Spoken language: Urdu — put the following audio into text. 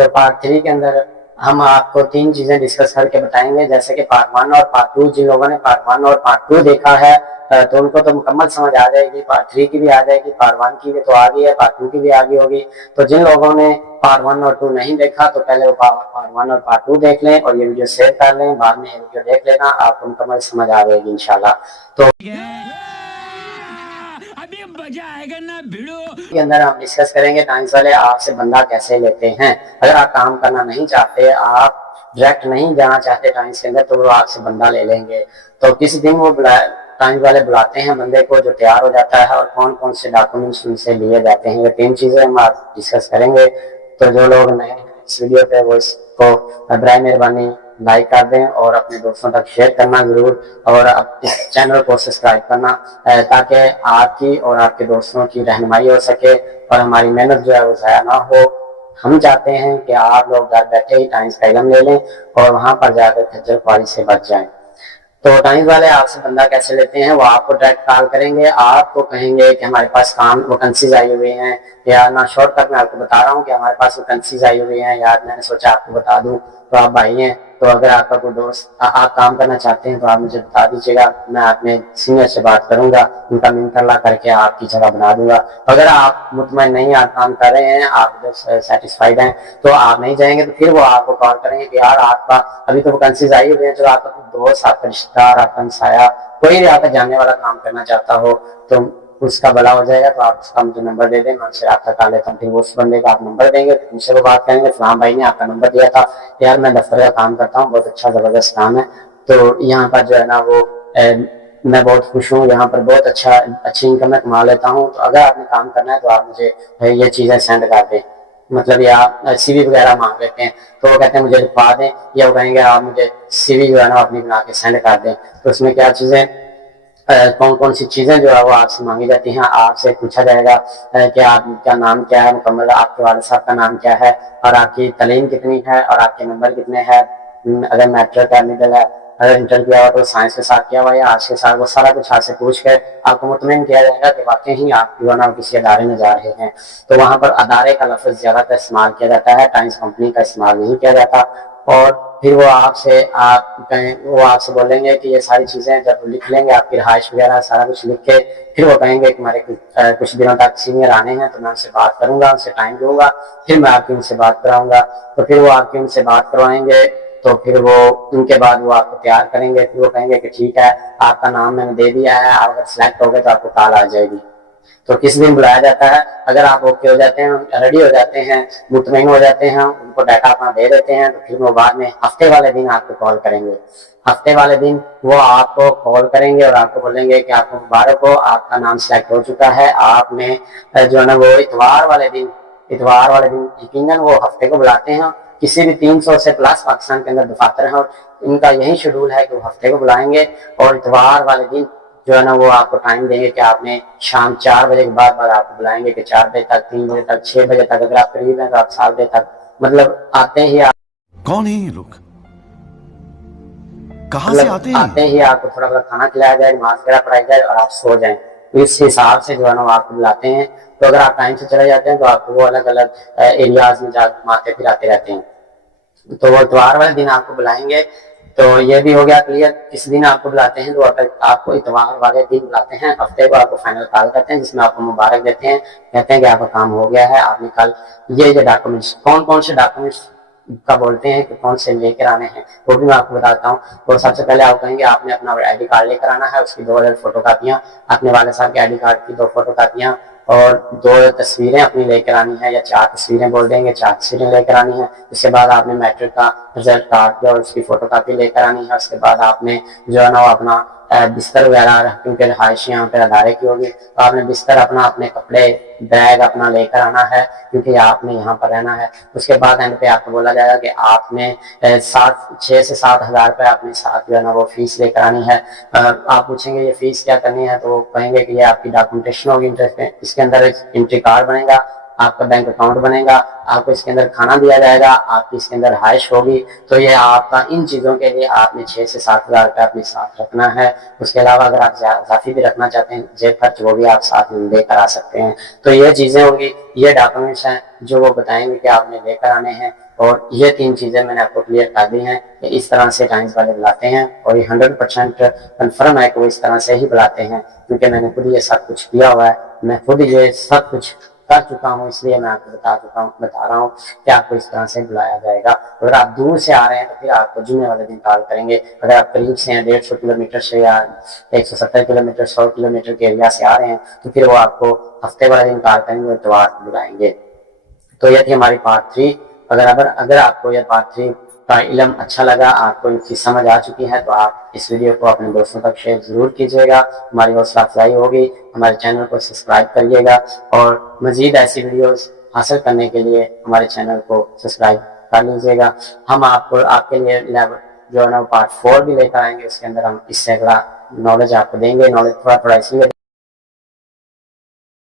تو پارٹ 3 کے اندر ہم آپ کو 3 چیزیں ڈسکس کر کے بتائیں گے، جیسے کہ پارٹ 1 اور پارٹ 2۔ جن لوگوں نے پارٹ 1 اور پارٹ 2 دیکھا ہے تو ان کو تو مکمل سمجھ آ جائے گی، پارٹ 3 کی بھی آ جائے گی، پارٹ 1 کی بھی تو آ گئی ہے، پارٹ 2 کی بھی آگے ہوگی۔ تو جن لوگوں نے پارٹ 1 اور 2 نہیں دیکھا تو پہلے وہ پارٹ 1 اور پارٹ 2 دیکھ لیں اور یہ ویڈیو سیو کر لیں، بعد میں یہ ویڈیو دیکھ لینا، آپ کو مکمل سمجھ آ جائے گی انشاءاللہ۔ تو ابھی مزہ آئے گا نا بھیڑو کے اندر ہم ڈسکس کریں گے ٹائمز والے آپ سے بندہ کیسے لیتے ہیں۔ اگر آپ کام کرنا نہیں چاہتے، آپ ڈائریکٹ نہیں جانا چاہتے ٹائمز کے اندر، تو وہ آپ سے بندہ لے لیں گے۔ تو کس دن وہ ٹائمز والے بلاتے ہیں بندے کو جو تیار ہو جاتا ہے، اور کون کون سے ڈاکومنٹس ان سے لیے جاتے ہیں، یہ 3 چیزیں ہم آج ڈسکس کریں گے۔ تو جو لوگ نئے اس ویڈیو پہ وہ اس کو برائے مہربانی لائک کر دیں اور اپنے دوستوں تک شیئر کرنا ضرور، اور اس چینل کو سبسکرائب کرنا تاکہ آپ کی اور آپ کے دوستوں کی رہنمائی ہو سکے اور ہماری محنت جو ہے وہ ضائع نہ ہو۔ ہم چاہتے ہیں کہ آپ لوگ گھر بیٹھے ہی ٹائمز کا علم لے لیں اور وہاں پر جا کر کھجر خواری سے بچ جائیں۔ تو ٹائمز والے آپ سے بندہ کیسے لیتے ہیں، وہ آپ کو ڈائریکٹ کال کریں گے، آپ کو کہیں گے کہ ہمارے پاس کام ویکنسیز آئی ہوئی ہیں، یا نہ شارٹ کٹ میں آپ کو بتا رہا ہوں کہ ہمارے پاس ویکنسیز آئی ہوئی ہیں، یا میں نے سوچا آپ کو بتا دوں۔ تو آپ بھائی ہیں، تو اگر آپ کا کوئی دوست آپ کام کرنا چاہتے ہیں تو آپ مجھے بتا دیجیے گا، میں اپنے سینئر سے بات کروں گا، ان کا منترلہ کر کے آپ کی جگہ بنا دوں گا۔ اگر آپ مطمئن نہیں آپ کام کر رہے ہیں، آپ سیٹسفائیڈ ہیں، تو آپ نہیں جائیں گے، تو پھر وہ آپ کو کال کریں گے کہ یار آپ کا ابھی تو ویکنسیز آئی ہوئی ہیں، چلو آپ کا دوست، آپ کا رشتہ دار، آپ کا ہمسایہ، کوئی بھی آپ کا جاننے والا کام کرنا چاہتا ہو تو اس کا بھلا ہو جائے گا، تو آپ اس کا مجھے نمبر دے دیں، میں ان سے رابطہ کر لیتا ہوں۔ پھر اس بندے کا آپ نمبر دیں گے، ان سے وہ بات کریں گے، فلاں بھائی نے آپ کا نمبر دیا تھا، یار میں دفتر کا کام کرتا ہوں، بہت اچھا زبردست کام ہے، تو یہاں پر جو ہے نا وہ میں بہت خوش ہوں، یہاں پر بہت اچھی انکم میں کما لیتا ہوں، تو اگر آپ نے کام کرنا ہے تو آپ مجھے یہ چیزیں سینڈ کر دیں۔ مطلب یہ آپ سی وی وغیرہ مانگ لیتے ہیں، تو وہ کہتے ہیں مجھے لکھوا دیں، یا وہ کہیں گے آپ مجھے سی وی جو ہے نا اپنی بنا کے سینڈ کر دیں۔ تو اس میں کیا چیزیں کون کون سی چیزیں جو ہے وہ آپ سے مانگی جاتی ہیں، آپ سے پوچھا جائے گا کہ آپ کا نام کیا ہے مکمل، آپ کے والد صاحب کا نام کیا ہے، اور آپ کی تعلیم کتنی ہے، اور آپ کے نمبر کتنے ہیں، اگر میٹرک ہے، مڈل ہے، اگر انٹر کیا ہوا تو سائنس کے ساتھ کیا ہوا یا آرٹس کے ساتھ، وہ سارا کچھ آپ سے پوچھ کے آپ کو مطمئن کیا جائے گا کہ واقعی ہی آپ جو ہے نا کسی ادارے میں جا رہے ہیں۔ تو وہاں پر ادارے کا لفظ زیادہ تر استعمال کیا جاتا ہے، ٹائمز کمپنی کا استعمال نہیں کیا جاتا۔ اور پھر وہ آپ سے بولیں گے کہ یہ ساری چیزیں جب لکھ لیں گے، آپ کی رہائش وغیرہ سارا کچھ لکھ کے، پھر وہ کہیں گے کہ ہمارے کچھ دنوں تک سینئر آنے ہیں، تو میں ان سے بات کروں گا، ان سے ٹائم دوں گا، پھر میں آپ کی ان سے بات کراؤں گا۔ تو پھر وہ آپ کی ان سے بات کروائیں گے، تو پھر وہ ان کے بعد وہ آپ کو تیار کریں گے، پھر وہ کہیں گے کہ ٹھیک ہے آپ کا نام میں نے دے دیا ہے، آپ اگر سلیکٹ ہو گئے تو آپ کو کال آ جائے گی۔ تو کس دن بلایا جاتا ہے، اگر آپ اوکے ہو جاتے ہیں، ریڈی ہو جاتے ہیں، مطمئن ہو جاتے ہیں، ان کو ڈیٹا اپنا دے دیتے ہیں، تو پھر وہ بعد میں ہفتے والے دن آپ کو کال کریں گے۔ ہفتے والے دن وہ آپ کو کال کریں گے اور آپ کو بولیں گے کہ آپ کو مبارک ہو، آپ کا نام سلیکٹ ہو چکا ہے، آپ نے جو ہے نا وہ اتوار والے دن یقیناً وہ ہفتے کو بلاتے ہیں، کسی بھی 300 سے پلس پاکستان کے اندر دفاتر ہیں، اور ان کا یہی شیڈول ہے کہ وہ ہفتے کو بلائیں گے، اور اتوار والے دن جو ہے نا وہ آپ کو ٹائم دیں گے کہ آپ نے شام 4 بجے کے بعد آپ کو بلائیں گے کہ 4 بجے تک، 3 بجے تک، 6 بجے تک، اگر آپ قریب ہیں تو آپ 7 بجے تک، مطلب آتے ہی کون ہیں یہ لوگ، کہاں سے آتے ہی آپ کو تھوڑا بہت کھانا کھلایا جائے، نماز وغیرہ پڑھائی جائے اور آپ سو جائیں۔ اس حساب سے جو ہے نا وہ آپ کو بلاتے ہیں۔ تو اگر آپ ٹائم سے چلے جاتے ہیں تو آپ کو وہ الگ الگ ایریاز میں جا گھماتے پھراتے رہتے ہیں۔ تو وہ اتوار والے دن آپ کو بلائیں گے۔ تو یہ بھی ہو گیا کلیئر، کس دن آپ کو بلاتے ہیں، تو آپ کو اتوار والے دن بلاتے ہیں، ہفتے کو آپ کو فائنل کال کرتے ہیں، جس میں آپ کو مبارک دیتے ہیں، کہتے ہیں کہ آپ کا کام ہو گیا ہے، آپ نے کل یہ ڈاکومنٹس، کون سے ڈاکومنٹس کا بولتے ہیں کہ کون سے لے کر آنے ہیں، وہ بھی میں آپ کو بتاتا ہوں۔ تو سب سے پہلے آپ کہیں گے آپ نے اپنا آئی ڈی کارڈ لے کر آنا ہے، اس کی 2 فوٹو کاپیاں، اپنے والد صاحب کے آئی ڈی کارڈ کی 2 فوٹو کاپیاں، اور 2 تصویریں اپنی لے کر آنی ہے، یا 4 تصویریں بول دیں گے، 4 تصویریں لے کر آنی ہے۔ اس کے بعد آپ نے میٹرک کا رزلٹ کاٹ اور اس کی فوٹو کاپی لے کر آنی ہے۔ اس کے بعد آپ نے جو ہے نا وہ اپنا بستر وغیرہ، کیونکہ رہائش یہاں پہ ادارے کی ہوگی، تو آپ نے بستر اپنا، اپنے کپڑے، بیگ اپنا لے کر آنا ہے، کیونکہ آپ نے یہاں پر رہنا ہے۔ اس کے بعد اینڈ پہ آپ کو بولا جائے گا کہ آپ نے 6 سے 7 ہزار روپے اپنے ساتھ جو ہے نا وہ فیس لے کر آنی ہے۔ آپ پوچھیں گے یہ فیس کیا کرنی ہے، تو وہ کہیں گے کہ یہ آپ کی ڈاکومنٹیشن ہوگی، اس کے اندر ایک انٹری کارڈ بنے گا، آپ کا بینک اکاؤنٹ بنے گا, آپ کو اس کے اندر کھانا دیا جائے گا, آپ کی اس کے اندر رہائش ہوگی. تو یہ آپ کا ان چیزوں کے لیے آپ نے 6 سے 7 ہزار روپے اپنے ساتھ رکھنا ہے. اس کے علاوہ اگر آپ اضافی بھی رکھنا چاہتے ہیں جیب خرچ, وہ بھی آپ ساتھ میں لے کر آ سکتے ہیں. تو یہ چیزیں ہوگی, یہ ڈاکومنٹس ہیں جو وہ بتائیں گے کہ آپ نے لے کر آنے ہیں. اور یہ 3 چیزیں میں نے آپ کو کلیئر کر دی ہیں کہ اس طرح سے ٹائمز والے بلاتے ہیں, اور یہ 100% کنفرم ہے کہ وہ اس طرح سے ہی بلاتے ہیں, کیونکہ میں نے خود یہ سب کچھ کیا ہوا ہے, میں خود یہ سب کچھ کر چکا ہوں, اس لیے میں آپ کو بتا رہا ہوں کہ آپ کو اس طرح سے بلایا جائے گا. اگر آپ دور سے آ رہے ہیں تو پھر آپ کو جمعے والے دن کال کریں گے. اگر آپ قریب سے ہیں 150 کلومیٹر سے یا 170 کلومیٹر 100 کلومیٹر کے ایریا سے آ رہے ہیں تو پھر وہ آپ کو ہفتے والے دن کال کریں گے, اتوار کو بلائیں گے. تو یہ تھی ہماری پارٹ 3. اگر آپ کو یہ پارٹ 3 کا علم اچھا لگا, آپ کو اس کی سمجھ آ چکی ہے, تو آپ اس ویڈیو کو اپنے دوستوں تک شیئر ضرور کیجیے گا. ہماری حوصلہ افزائی ہوگی. ہمارے چینل کو سبسکرائب کریے گا, اور مزید ایسی ویڈیوز حاصل کرنے کے لیے ہمارے چینل کو سبسکرائب کر لیجیے گا. ہم آپ کے لیے جو ہے نا پارٹ 4 بھی لے کر آئیں گے. اس کے اندر ہم اس سے اگلا نالج آپ کو دیں گے. نالج تھوڑا اس لیے